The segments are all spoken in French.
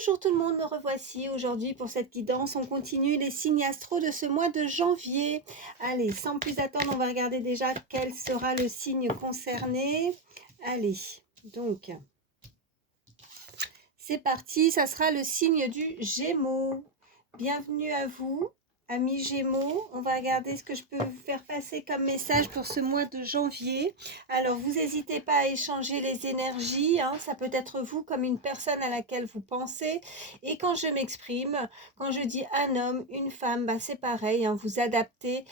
Bonjour tout le monde, me revoici aujourd'hui pour cette guidance. On continue les signes astro de ce mois de janvier. Allez, sans plus attendre, on va regarder déjà quel sera le signe concerné. Allez, donc, c'est parti, ça sera le signe du Gémeaux. Bienvenue à vous, amis Gémeaux. On va regarder ce que je peux vous faire passer comme message pour ce mois de janvier. Alors, vous n'hésitez pas à échanger les énergies. Ça peut être vous comme une personne à laquelle vous pensez. Et quand je m'exprime, quand je dis un homme, une femme, c'est pareil. Vous adaptez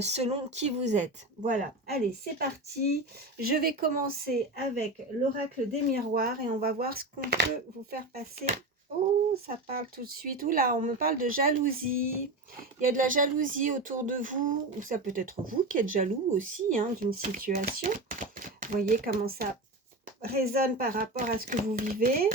selon qui vous êtes. Voilà. Allez, c'est parti. Je vais commencer avec l'oracle des miroirs et on va voir ce qu'on peut vous faire passer. Oh, ça parle tout de suite. Oula, on me parle de jalousie. Il y a de la jalousie autour de vous, ou ça peut être vous qui êtes jaloux aussi d'une situation. Vous voyez comment ça résonne par rapport à ce que vous vivez.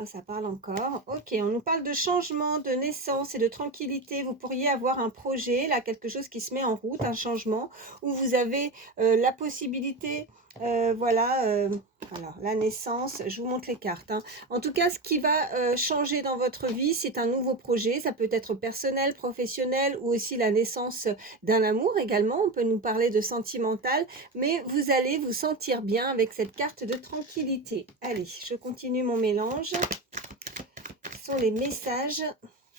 Oh, ça parle encore. Ok, on nous parle de changement, de naissance et de tranquillité. Vous pourriez avoir un projet, là, quelque chose qui se met en route, un changement, où vous avez la possibilité, alors la naissance, je vous montre les cartes. En tout cas, ce qui va changer dans votre vie, c'est un nouveau projet. Ça peut être personnel, professionnel ou aussi la naissance d'un amour également. On peut nous parler de sentimental, mais vous allez vous sentir bien avec cette carte de tranquillité. Allez, je continue mon mélange. Ce sont les messages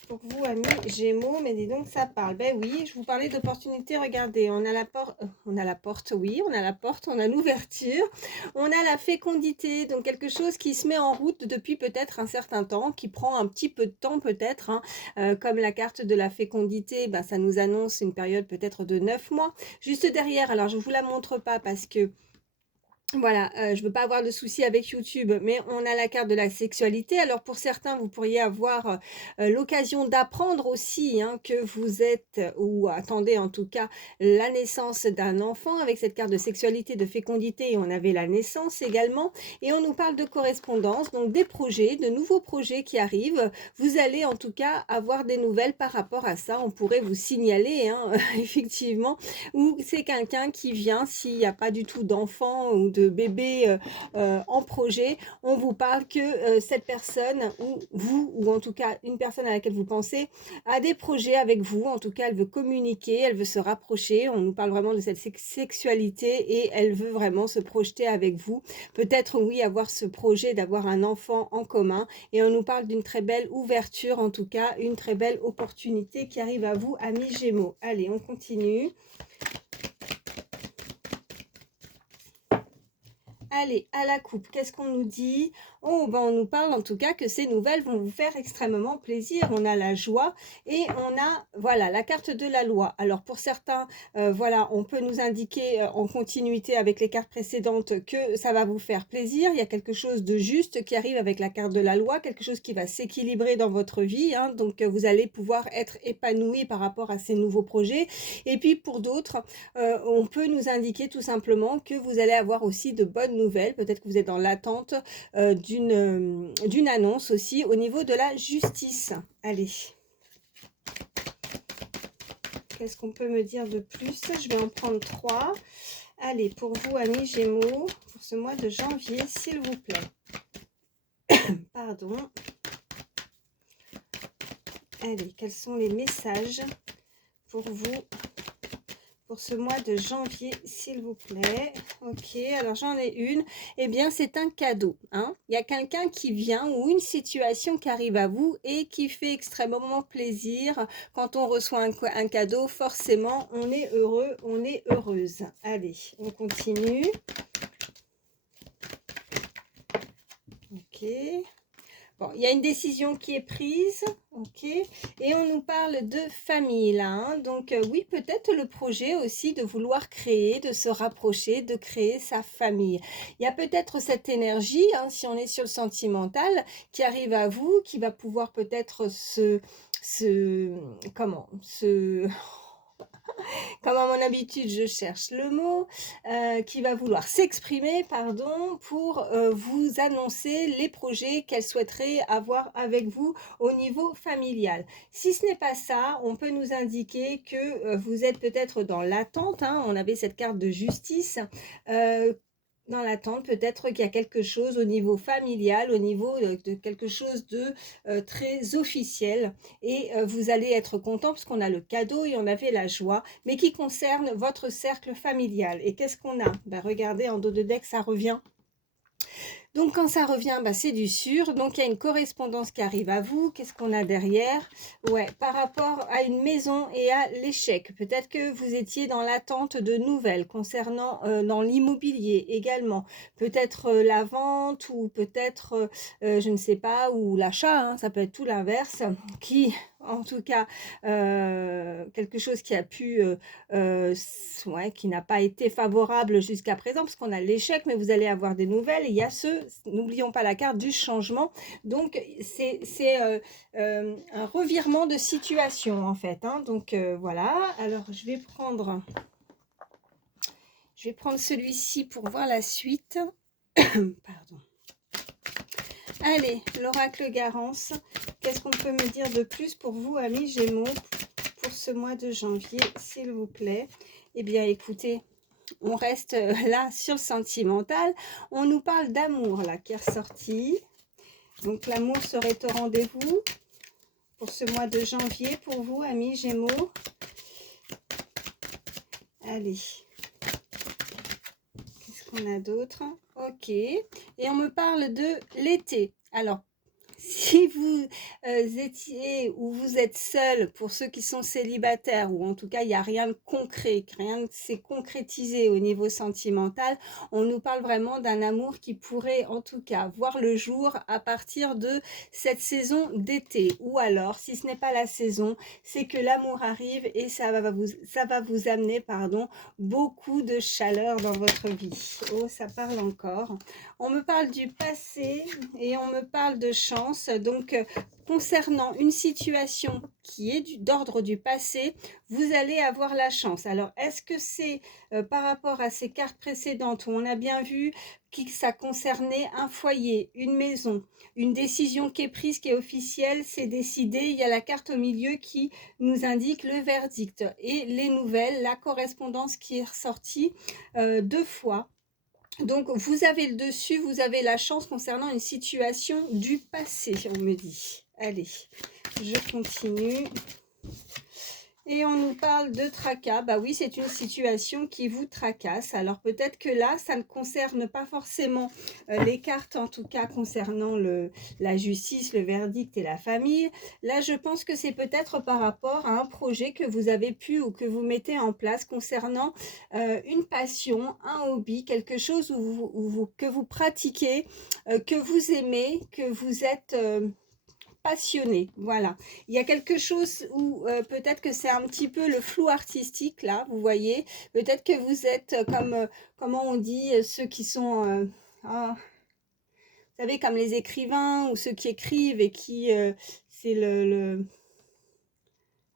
pour vous, amis Gémeaux. Mais dis donc, ça parle. Ben oui, je vous parlais d'opportunité. Regardez, on a la porte, oui, on a la porte, on a l'ouverture, on a la fécondité. Donc quelque chose qui se met en route depuis peut-être un certain temps, qui prend un petit peu de temps peut-être. Comme la carte de la fécondité, ça nous annonce une période peut-être de 9 mois. Juste derrière, alors je ne vous la montre pas parce que voilà, je veux pas avoir de soucis avec YouTube, mais on a la carte de la sexualité. Alors pour certains, vous pourriez avoir l'occasion d'apprendre aussi que vous êtes, ou attendez en tout cas, la naissance d'un enfant avec cette carte de sexualité, de fécondité, et on avait la naissance également. Et on nous parle de correspondance, donc des projets, de nouveaux projets qui arrivent. Vous allez en tout cas avoir des nouvelles par rapport à ça. On pourrait vous signaler, effectivement, ou c'est quelqu'un qui vient, s'il n'y a pas du tout d'enfant ou de bébé en projet, on vous parle que cette personne, ou vous, ou en tout cas une personne à laquelle vous pensez, a des projets avec vous. En tout cas, elle veut communiquer, elle veut se rapprocher. On nous parle vraiment de cette sexualité et elle veut vraiment se projeter avec vous. Peut-être, oui, avoir ce projet d'avoir un enfant en commun. Et on nous parle d'une très belle ouverture, en tout cas, une très belle opportunité qui arrive à vous, amis Gémeaux. Allez, on continue. Allez, à la coupe, qu'est-ce qu'on nous dit? Oh, on nous parle en tout cas que ces nouvelles vont vous faire extrêmement plaisir. On a la joie et on a, voilà, la carte de la loi. Alors pour certains, voilà, on peut nous indiquer en continuité avec les cartes précédentes que ça va vous faire plaisir. Il y a quelque chose de juste qui arrive avec la carte de la loi, quelque chose qui va s'équilibrer dans votre vie. Donc vous allez pouvoir être épanoui par rapport à ces nouveaux projets. Et puis pour d'autres, on peut nous indiquer tout simplement que vous allez avoir aussi de bonnes nouvelles. Peut-être que vous êtes dans l'attente d'une annonce aussi au niveau de la justice. Allez. Qu'est-ce qu'on peut me dire de plus? Je vais en prendre 3. Allez, pour vous, amis Gémeaux, pour ce mois de janvier, s'il vous plaît. Pardon. Allez, quels sont les messages pour vous pour ce mois de janvier, s'il vous plaît? Ok, alors j'en ai une. Eh bien, c'est un cadeau. Il y a quelqu'un qui vient ou une situation qui arrive à vous et qui fait extrêmement plaisir. Quand on reçoit un cadeau, forcément, on est heureux, on est heureuse. Allez, on continue. Ok. Bon, il y a une décision qui est prise, ok, et on nous parle de famille là, donc oui, peut-être le projet aussi de vouloir créer, de se rapprocher, de créer sa famille. Il y a peut-être cette énergie, si on est sur le sentimental, qui arrive à vous, qui va pouvoir peut-être comme à mon habitude, je cherche le mot, qui va vouloir s'exprimer, pardon, pour vous annoncer les projets qu'elle souhaiterait avoir avec vous au niveau familial. Si ce n'est pas ça, on peut nous indiquer que vous êtes peut-être dans l'attente, on avait cette carte de justice, dans l'attente, peut-être qu'il y a quelque chose au niveau familial, au niveau de quelque chose de très officiel et vous allez être content parce qu'on a le cadeau et on avait la joie, mais qui concerne votre cercle familial. Et qu'est-ce qu'on a? Ben, regardez, en dos de deck, ça revient. Donc quand ça revient, bah, c'est du sûr. Donc il y a une correspondance qui arrive à vous. Qu'est-ce qu'on a derrière? Ouais, par rapport à une maison et à l'échec. Peut-être que vous étiez dans l'attente de nouvelles concernant dans l'immobilier également. Peut-être la vente ou peut-être, je ne sais pas, ou l'achat, hein, ça peut être tout l'inverse, qui en tout cas quelque chose qui a pu ouais, qui n'a pas été favorable jusqu'à présent, parce qu'on a l'échec, mais vous allez avoir des nouvelles. Et il y a n'oublions pas la carte du changement. Donc, c'est un revirement de situation, en fait. Hein. Donc, voilà. Alors, je vais prendre celui-ci pour voir la suite. Pardon. Allez, l'oracle Garance. Qu'est-ce qu'on peut me dire de plus pour vous, amis Gémeaux, pour ce mois de janvier, s'il vous plaît? Eh bien, écoutez, on reste là sur le sentimental. On nous parle d'amour, là, qui est ressorti. Donc, l'amour serait au rendez-vous pour ce mois de janvier, pour vous, amis Gémeaux. Allez. Qu'est-ce qu'on a d'autre? Ok. Et on me parle de l'été. Alors, si vous étiez ou vous êtes seul, pour ceux qui sont célibataires, ou en tout cas il n'y a rien de concret, rien ne s'est concrétisé au niveau sentimental, on nous parle vraiment d'un amour qui pourrait en tout cas voir le jour à partir de cette saison d'été. Ou alors, si ce n'est pas la saison, c'est que l'amour arrive et ça va vous amener, pardon, beaucoup de chaleur dans votre vie. Oh, ça parle encore. On me parle du passé et on me parle de chance. Donc, concernant une situation qui est d'ordre du passé, vous allez avoir la chance. Alors, est-ce que c'est par rapport à ces cartes précédentes où on a bien vu que ça concernait un foyer, une maison, une décision qui est prise, qui est officielle, c'est décidé. Il y a la carte au milieu qui nous indique le verdict et les nouvelles, la correspondance qui est ressortie 2 fois. Donc, vous avez le dessus, vous avez la chance concernant une situation du passé, on me dit. Allez, je continue. Et on nous parle de tracas. Bah oui, c'est une situation qui vous tracasse. Alors peut-être que là, ça ne concerne pas forcément les cartes, en tout cas concernant la justice, le verdict et la famille. Là, je pense que c'est peut-être par rapport à un projet que vous avez pu ou que vous mettez en place concernant une passion, un hobby, quelque chose que vous pratiquez, que vous aimez, que vous êtes... passionné, voilà. Il y a quelque chose où peut-être que c'est un petit peu le flou artistique, là, vous voyez. Peut-être que vous êtes comme, comment on dit, ceux qui sont, vous savez, comme les écrivains ou ceux qui écrivent et qui, c'est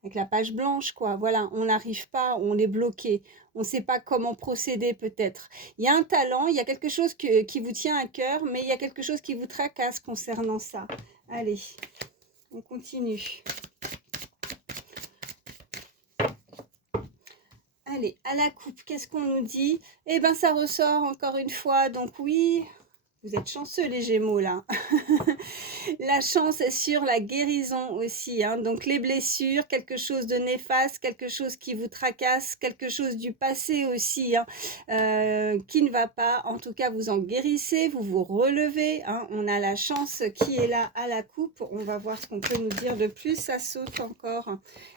avec la page blanche, quoi. Voilà, on n'arrive pas, on est bloqué. On ne sait pas comment procéder, peut-être. Il y a un talent, il y a quelque chose qui vous tient à cœur, mais il y a quelque chose qui vous tracasse concernant ça. Allez. On continue. Allez, à la coupe, qu'est-ce qu'on nous dit? Eh bien, ça ressort encore une fois. Donc oui, vous êtes chanceux les Gémeaux là. La chance est sur la guérison aussi. Hein. Donc les blessures, quelque chose de néfaste, quelque chose qui vous tracasse, quelque chose du passé aussi hein, qui ne va pas. En tout cas, vous en guérissez, vous vous relevez. Hein. On a la chance qui est là à la coupe. On va voir ce qu'on peut nous dire de plus. Ça saute encore.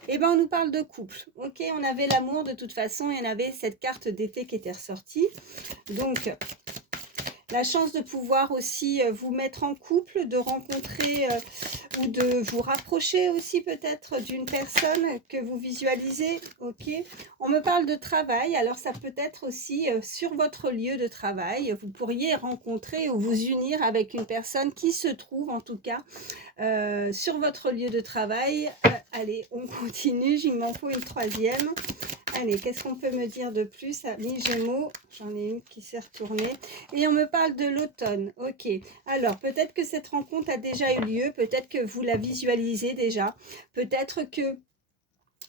Eh bien, on nous parle de couple. Ok, on avait l'amour de toute façon et on avait cette carte d'été qui était ressortie. Donc... la chance de pouvoir aussi vous mettre en couple, de rencontrer ou de vous rapprocher aussi peut-être d'une personne que vous visualisez. Ok. On me parle de travail, alors ça peut être aussi sur votre lieu de travail. Vous pourriez rencontrer ou vous unir avec une personne qui se trouve en tout cas sur votre lieu de travail. Allez, on continue, il m'en faut une troisième. Allez, qu'est-ce qu'on peut me dire de plus, amis Gémeaux? J'en ai une qui s'est retournée. Et on me parle de l'automne. Ok. Alors, peut-être que cette rencontre a déjà eu lieu. Peut-être que vous la visualisez déjà. Peut-être que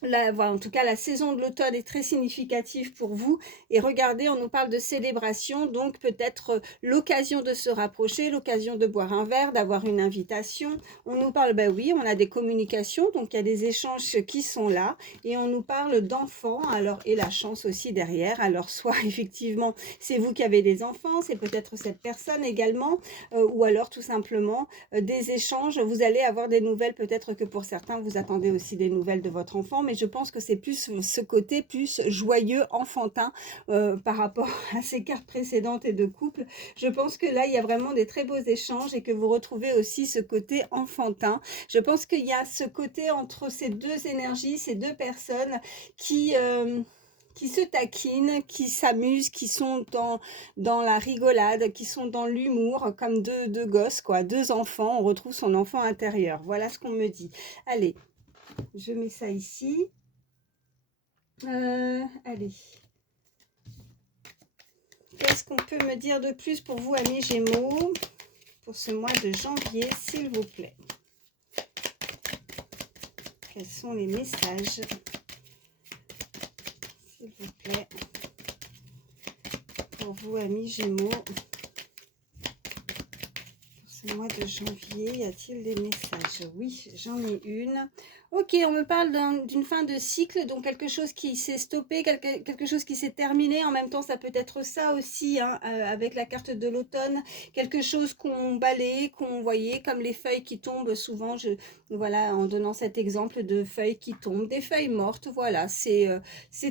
Voilà, en tout cas, la saison de l'automne est très significative pour vous. Et regardez, on nous parle de célébration, donc peut-être l'occasion de se rapprocher, l'occasion de boire un verre, d'avoir une invitation. On nous parle, ben oui, on a des communications, donc il y a des échanges qui sont là. Et on nous parle d'enfants, alors, et la chance aussi derrière. Alors, soit effectivement, c'est vous qui avez des enfants, c'est peut-être cette personne également, ou alors tout simplement des échanges. Vous allez avoir des nouvelles, peut-être que pour certains, vous attendez aussi des nouvelles de votre enfant, mais je pense que c'est plus ce côté plus joyeux, enfantin par rapport à ces cartes précédentes et de couple. Je pense que là, il y a vraiment des très beaux échanges et que vous retrouvez aussi ce côté enfantin. Je pense qu'il y a ce côté entre ces deux énergies, ces deux personnes qui se taquinent, qui s'amusent, qui sont dans la rigolade, qui sont dans l'humour, comme deux gosses, quoi, deux enfants. On retrouve son enfant intérieur. Voilà ce qu'on me dit. Allez, je mets ça ici. Allez. Qu'est-ce qu'on peut me dire de plus pour vous, amis Gémeaux, pour ce mois de janvier, s'il vous plaît? Quels sont les messages, s'il vous plaît, pour vous, amis Gémeaux, pour ce mois de janvier? Y a-t-il des messages? Oui, j'en ai une. Ok, on me parle d'une fin de cycle, donc quelque chose qui s'est stoppé, quelque chose qui s'est terminé. En même temps, ça peut être ça aussi, hein, avec la carte de l'automne, quelque chose qu'on balaye, qu'on voyait, comme les feuilles qui tombent souvent. Voilà, en donnant cet exemple de feuilles qui tombent, des feuilles mortes. Voilà, c'est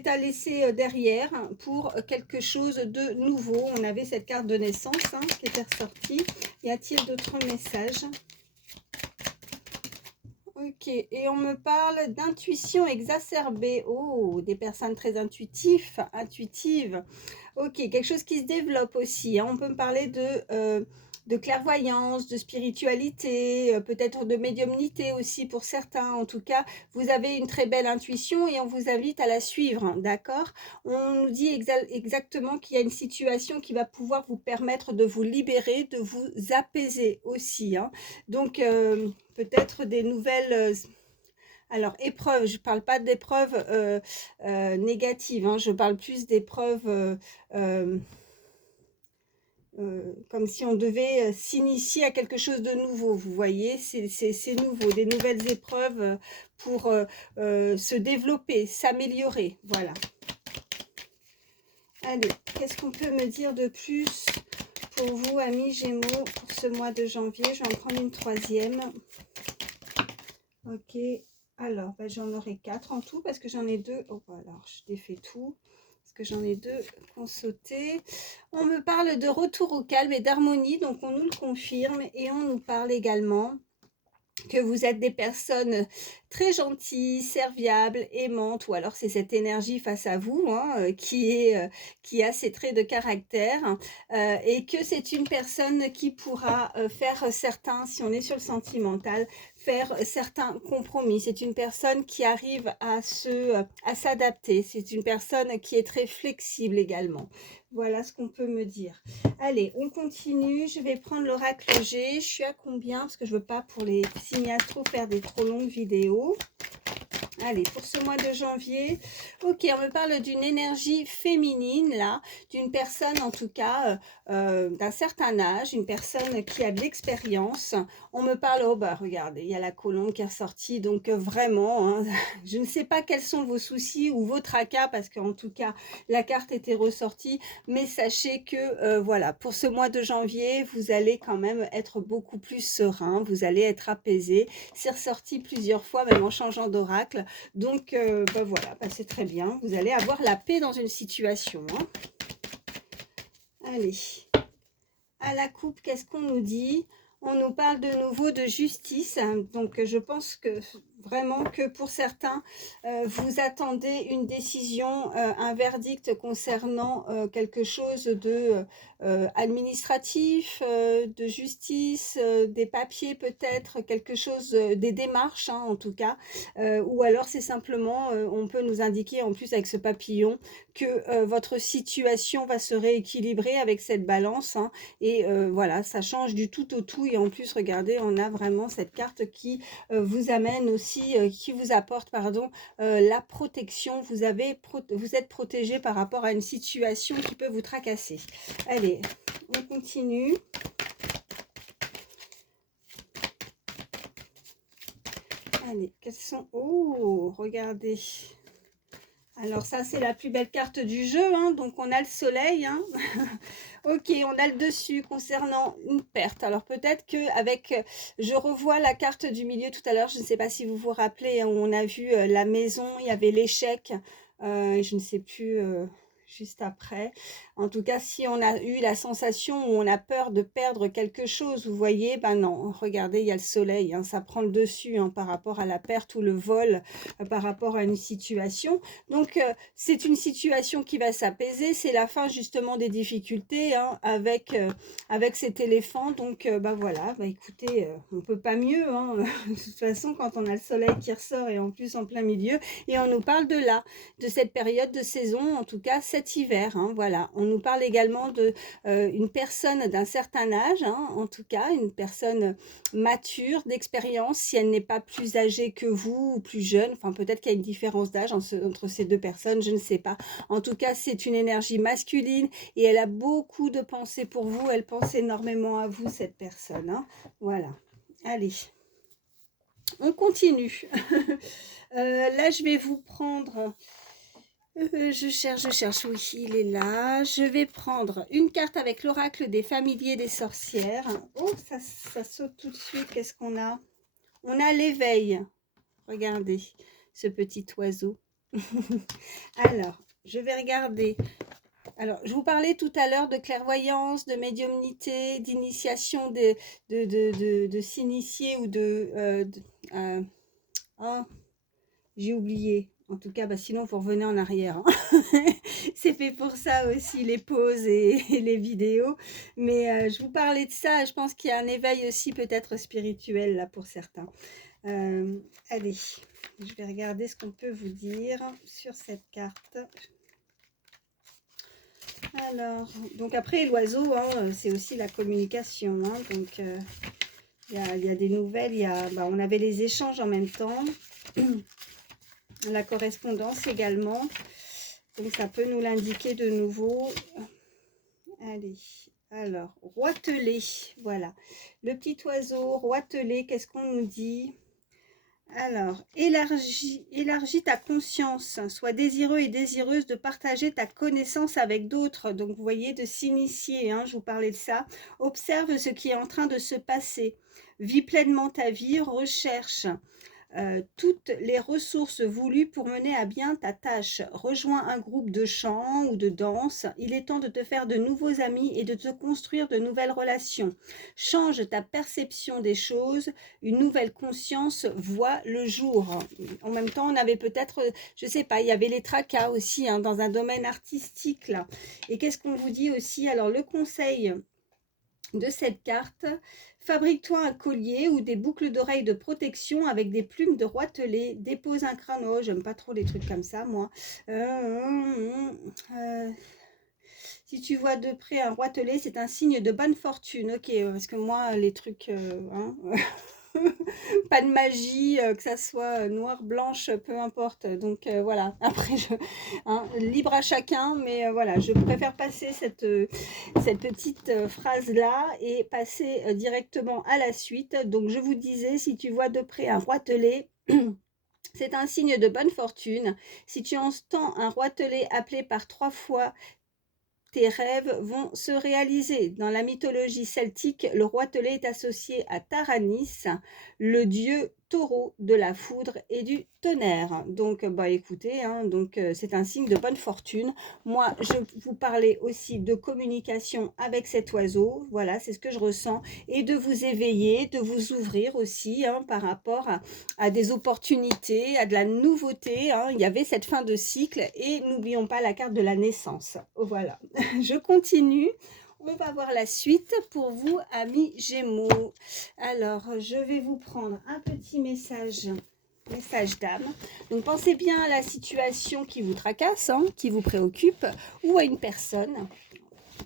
à laisser derrière pour quelque chose de nouveau. On avait cette carte de naissance hein, qui était ressortie. Y a-t-il d'autres messages? Ok, et on me parle d'intuition exacerbée. Oh, des personnes très intuitives. Ok, quelque chose qui se développe aussi, hein. On peut me parler de clairvoyance, de spiritualité, peut-être de médiumnité aussi pour certains. En tout cas, vous avez une très belle intuition et on vous invite à la suivre, hein, d'accord? On nous dit exactement qu'il y a une situation qui va pouvoir vous permettre de vous libérer, de vous apaiser aussi, hein. Donc, peut-être des nouvelles... alors, épreuves, je ne parle pas d'épreuves négatives, hein, je parle plus d'épreuves euh, comme si on devait s'initier à quelque chose de nouveau, vous voyez, c'est nouveau, des nouvelles épreuves pour se développer, s'améliorer, voilà. Allez, qu'est-ce qu'on peut me dire de plus pour vous, amis Gémeaux, pour ce mois de janvier? Je vais en prendre une troisième. Ok, alors ben, j'en aurai 4 en tout parce que j'en ai 2. Oh, alors je défais tout parce que j'en ai 2 qui ont sauté. On me parle de retour au calme et d'harmonie, donc on nous le confirme et on nous parle également que vous êtes des personnes très gentilles, serviables, aimantes, ou alors c'est cette énergie face à vous hein, qui a ces traits de caractère et que c'est une personne qui pourra faire certains, si on est sur le sentimental, faire certains compromis. C'est une personne qui arrive à s'adapter. C'est une personne qui est très flexible également. Voilà ce qu'on peut me dire. Allez, on continue. Je vais prendre l'oracle G. Je suis à combien? Parce que je ne veux pas pour les signes astro faire des trop longues vidéos. Allez, pour ce mois de janvier, ok, on me parle d'une énergie féminine, là, d'une personne en tout cas, d'un certain âge, une personne qui a de l'expérience. On me parle, oh bah regardez, il y a la colombe qui est ressortie, donc vraiment, hein, je ne sais pas quels sont vos soucis ou vos tracas, parce qu'en tout cas, la carte était ressortie, mais sachez que, voilà, pour ce mois de janvier, vous allez quand même être beaucoup plus serein, vous allez être apaisé. C'est ressorti plusieurs fois, même en changeant d'oracle. Donc, ben voilà, ben c'est très bien. Vous allez avoir la paix dans une situation. Hein. Allez, à la coupe, qu'est-ce qu'on nous dit? On nous parle de nouveau de justice. Donc, je pense que vraiment que pour certains, vous attendez une décision, un verdict concernant quelque chose de administratif, de justice, des papiers peut-être, quelque chose, des démarches hein, en tout cas, ou alors c'est simplement, on peut nous indiquer en plus avec ce papillon que votre situation va se rééquilibrer avec cette balance hein, et voilà, ça change du tout au tout et en plus regardez, on a vraiment cette carte qui vous amène aussi aussi, qui vous apporte, pardon, la protection. Vous êtes protégé par rapport à une situation qui peut vous tracasser. Allez, on continue. Allez, quels sont... Oh, regardez. Alors ça, c'est la plus belle carte du jeu, hein. Donc on a le soleil, hein. Ok, on a le dessus concernant une perte. Alors peut-être que avec, je revois la carte du milieu tout à l'heure, je ne sais pas si vous vous rappelez, hein, où on a vu la maison, il y avait l'échec, je ne sais plus, juste après. En tout cas, si on a eu la sensation où on a peur de perdre quelque chose, vous voyez, ben non, regardez, il y a le soleil, hein, ça prend le dessus, hein, par rapport à la perte ou le vol, par rapport à une situation. Donc, c'est une situation qui va s'apaiser, c'est la fin justement des difficultés, hein, avec cet éléphant. Donc, bah voilà, bah écoutez, on peut pas mieux, hein. De toute façon, quand on a le soleil qui ressort et en plus en plein milieu, et on nous parle de là, de cette période de saison, en tout cas cet hiver, hein, voilà. On nous parle également de une personne d'un certain âge, hein, en tout cas, une personne mature, d'expérience, si elle n'est pas plus âgée que vous ou plus jeune, enfin peut-être qu'il y a une différence d'âge entre ces deux personnes, je ne sais pas. En tout cas, c'est une énergie masculine et elle a beaucoup de pensées pour vous, elle pense énormément à vous, cette personne, hein. Voilà, allez, on continue. Là, je vais vous prendre... je cherche, oui, il est là. Je vais prendre une carte avec l'oracle des familiers des sorcières. Oh, ça saute tout de suite. Qu'est-ce qu'on a? On a l'éveil. Regardez ce petit oiseau. Alors, je vais regarder. Alors, je vous parlais tout à l'heure de clairvoyance, de médiumnité, d'initiation de s'initier ou oh, j'ai oublié. En tout cas, bah, sinon, vous revenez en arrière, hein. C'est fait pour ça aussi, les pauses et les vidéos. Mais je vous parlais de ça. Je pense qu'il y a un éveil aussi peut-être spirituel là pour certains. Allez, je vais regarder ce qu'on peut vous dire sur cette carte. Alors, donc après, l'oiseau, hein, c'est aussi la communication, hein. Donc, il y a des nouvelles. On avait les échanges en même temps. La correspondance également. Donc, ça peut nous l'indiquer de nouveau. Allez, alors, roiteler. Voilà. Le petit oiseau, roiteler, qu'est-ce qu'on nous dit? Alors, élargis ta conscience, sois désireux et désireuse de partager ta connaissance avec d'autres. Donc, vous voyez, de s'initier, hein, je vous parlais de ça. Observe ce qui est en train de se passer. Vis pleinement ta vie, recherche toutes les ressources voulues pour mener à bien ta tâche. Rejoins un groupe de chant ou de danse. Il est temps de te faire de nouveaux amis et de te construire de nouvelles relations. Change ta perception des choses. Une nouvelle conscience voit le jour. En même temps, on avait peut-être, je ne sais pas, il y avait les tracas aussi, hein, dans un domaine artistique là. Et qu'est-ce qu'on vous dit aussi? Alors, le conseil de cette carte: fabrique-toi un collier ou des boucles d'oreilles de protection avec des plumes de roitelet. Dépose un crâne. Oh, j'aime pas trop les trucs comme ça, moi. Si tu vois de près un roitelet, c'est un signe de bonne fortune. Ok, parce que moi, les trucs... hein, pas de magie, que ça soit noir, blanche, peu importe. Donc voilà, après, hein, libre à chacun, mais voilà, je préfère passer cette petite phrase-là et passer directement à la suite. Donc je vous disais, si tu vois de près un roitelet, c'est un signe de bonne fortune. Si tu entends un roitelet appelé par 3 fois, tes rêves vont se réaliser. Dans la mythologie celtique, le roitelet est associé à Taranis, le dieu taureau de la foudre et du tonnerre. Donc, bah écoutez, hein, donc c'est un signe de bonne fortune. Moi, je vous parlais aussi de communication avec cet oiseau. Voilà, c'est ce que je ressens. Et de vous éveiller, de vous ouvrir aussi, hein, par rapport à des opportunités, à de la nouveauté, hein. Il y avait cette fin de cycle et n'oublions pas la carte de la naissance. Voilà. Je continue. On va voir la suite pour vous, amis Gémeaux. Alors, je vais vous prendre un petit message d'âme. Donc, pensez bien à la situation qui vous tracasse, hein, qui vous préoccupe, ou à une personne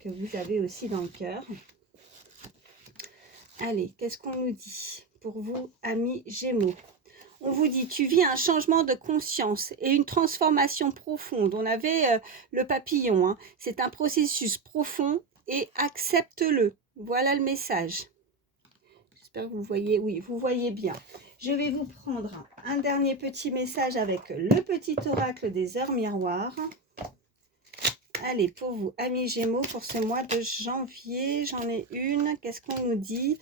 que vous avez aussi dans le cœur. Allez, qu'est-ce qu'on nous dit pour vous, amis Gémeaux? On vous dit, tu vis un changement de conscience et une transformation profonde. On avait le papillon, hein. C'est un processus profond et accepte-le. Voilà le message. J'espère que vous voyez, oui, vous voyez bien. Je vais vous prendre un dernier petit message avec le petit oracle des heures miroirs. Allez, pour vous, amis Gémeaux, pour ce mois de janvier, j'en ai une. Qu'est-ce qu'on nous dit?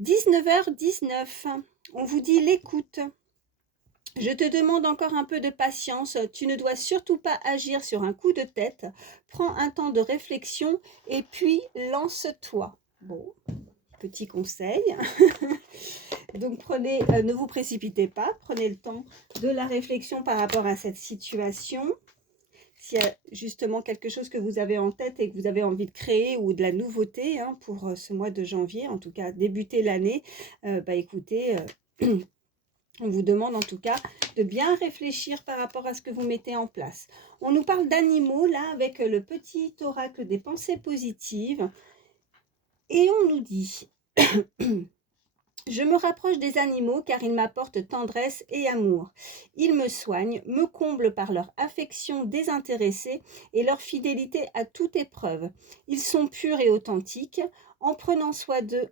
19h19. On vous dit l'écoute. Je te demande encore un peu de patience. Tu ne dois surtout pas agir sur un coup de tête. Prends un temps de réflexion et puis lance-toi. Bon, petit conseil. Donc prenez, ne vous précipitez pas. Prenez le temps de la réflexion par rapport à cette situation. S'il y a justement quelque chose que vous avez en tête et que vous avez envie de créer ou de la nouveauté hein, pour ce mois de janvier, en tout cas débuter l'année, écoutez, on vous demande en tout cas de bien réfléchir par rapport à ce que vous mettez en place. On nous parle d'animaux là avec le petit oracle des pensées positives et on nous dit je me rapproche des animaux car ils m'apportent tendresse et amour. Ils me soignent, me comblent par leur affection désintéressée et leur fidélité à toute épreuve. Ils sont purs et authentiques. En prenant soin d'eux,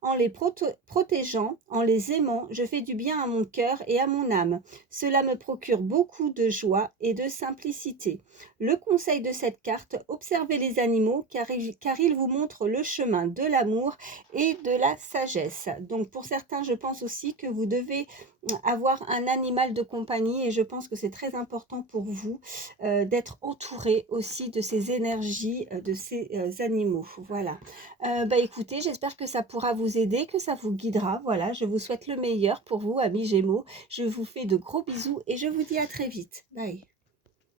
en les protégeant, en les aimant, je fais du bien à mon cœur et à mon âme. Cela me procure beaucoup de joie et de simplicité. Le conseil de cette carte, observez les animaux car ils vous montrent le chemin de l'amour et de la sagesse. Donc pour certains, je pense aussi que vous devez avoir un animal de compagnie et je pense que c'est très important pour vous d'être entouré aussi de ces énergies de ces animaux. Voilà. Écoutez, j'espère que ça pourra vous aider, que ça vous guidera. Voilà, je vous souhaite le meilleur pour vous, amis Gémeaux. Je vous fais de gros bisous et je vous dis à très vite. Bye.